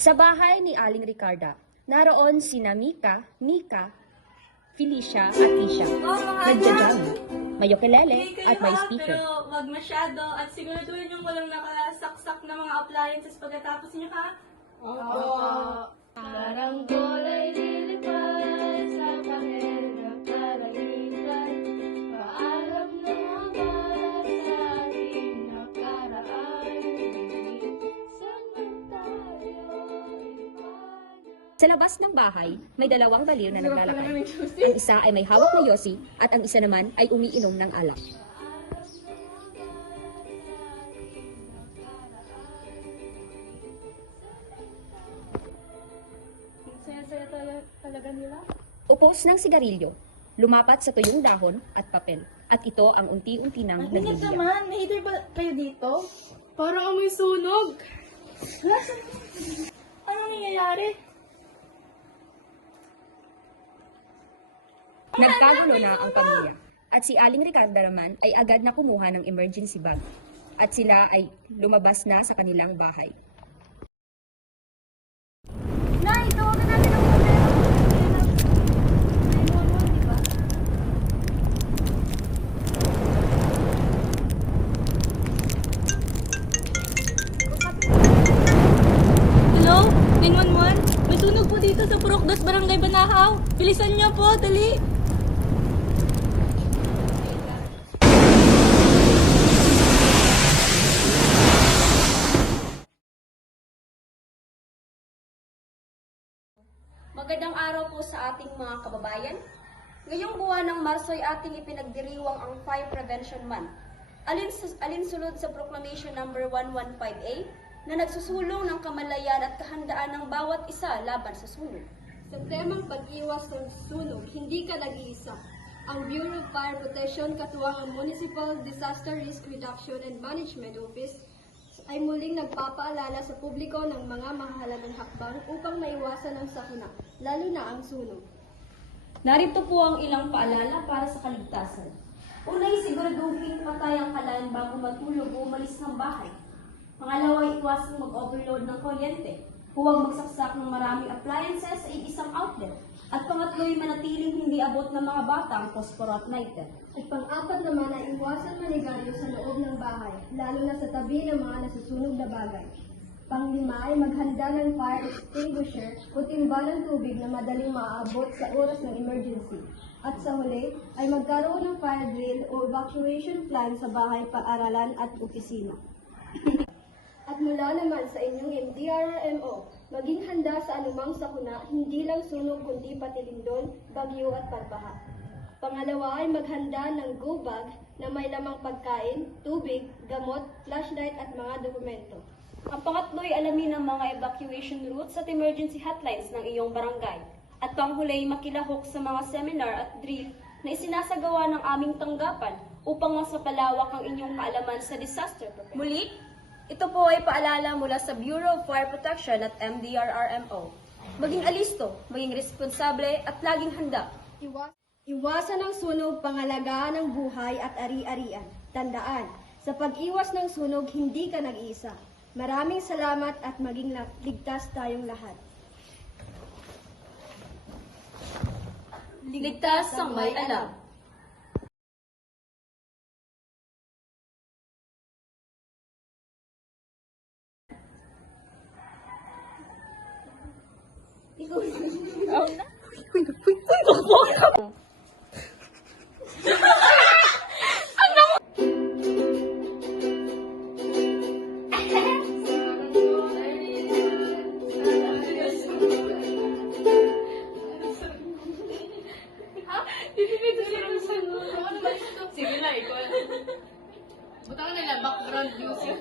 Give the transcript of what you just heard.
Sa bahay ni Aling Ricarda, naroon sina Mika, Mika, Felicia at Isha. Oh, Nagja-jam, may ukulele at may speaker. Pero wag masyado at siguraduhin yung walang nakasaksak na mga appliances pagkatapos niyo ha. Oo. Parang kulay lilipad Sa labas ng bahay, may dalawang baliw na naglalakad. Ang isa ay may hawak na yosi at ang isa naman ay umiinom ng alak. Saya-saya tala- talaga nila Upos ng sigarilyo, lumapat sa tuyong dahon at papel. At ito ang unti-unti nang Ingat nagliliya. naman, may heater ba kayo dito? Parang amoy sunog Ano nangyayari? Nagkagulo na ang pamilya. At si Aling Ricarda naman ay agad na kumuha ng emergency bag. At sila ay lumabas na sa kanilang bahay. Nay, tawagan natin ang hotel 911, di ba? Hello? 911? May sunog po dito sa Purokdot Barangay Banahaw. Bilisan niyo po, dali. Magandang araw po sa ating mga kababayan. Ngayong buwan ng Marso ay ating ipinagdiriwang ang Fire Prevention Month. Alin, alinsulod sa Proclamation number 115A na nagsusulong ng kamalayan at kahandaan ng bawat isa laban sa sunog. Sa temang pag-iwas ng sunog, hindi ka nag-iisa. Ang Bureau of Fire Protection katuwang ang Municipal Disaster Risk Reduction and Management Office ay muling nagpapaalala sa publiko ng mga mahalagang hakbang upang maiwasan ang sakuna, lalo na ang sunog. Narito po ang ilang paalala para sa kaligtasan. Unay, siguraduhin patay ang kalan bago matulog o umalis ng bahay. Pangalawa, iwasang mag-overload ng kuryente. Huwag magsaksak ng maraming appliances sa isang outlet. At pangatlo'y manatiling hindi abot ng mga bata ang posporo at lighter. At pang-apat naman ay iwasan manigarilyo sa loob ng bahay, lalo na sa tabi ng mga nasusunog na bagay. Panglima ay maghanda ng fire extinguisher o timba ng tubig na madaling maaabot sa oras ng emergency. At sa huli ay magkaroon ng fire drill o evacuation plan sa bahay, paaralan at opisina. Mula naman sa inyong MDRMO, maging handa sa anumang sakuna, hindi lang sunog kundi pati lindol, bagyo at pagbaha. Pangalawa ay maghanda ng go bag na may lamang pagkain, tubig, gamot, flashlight at mga dokumento. Ang pangatlo'y alamin ang mga evacuation routes at emergency hotlines ng iyong barangay. At panghuli, makilahok sa mga seminar at drill na isinasagawa ng aming tanggapan upang mas mapalawak ang inyong kaalaman sa disaster preparedness. Muli, ito po ay paalala mula sa Bureau of Fire Protection at MDRRMO. Maging alisto, maging responsable at laging handa Iwa- Iwasan ang sunog, pangalagaan ng buhay at ari-arian. Tandaan, sa pag-iwas ng sunog, hindi ka nag-iisa. Maraming salamat at maging ligtas tayong lahat. Ligtas ang may alam. Sige na, ikaw. Butang nila background music.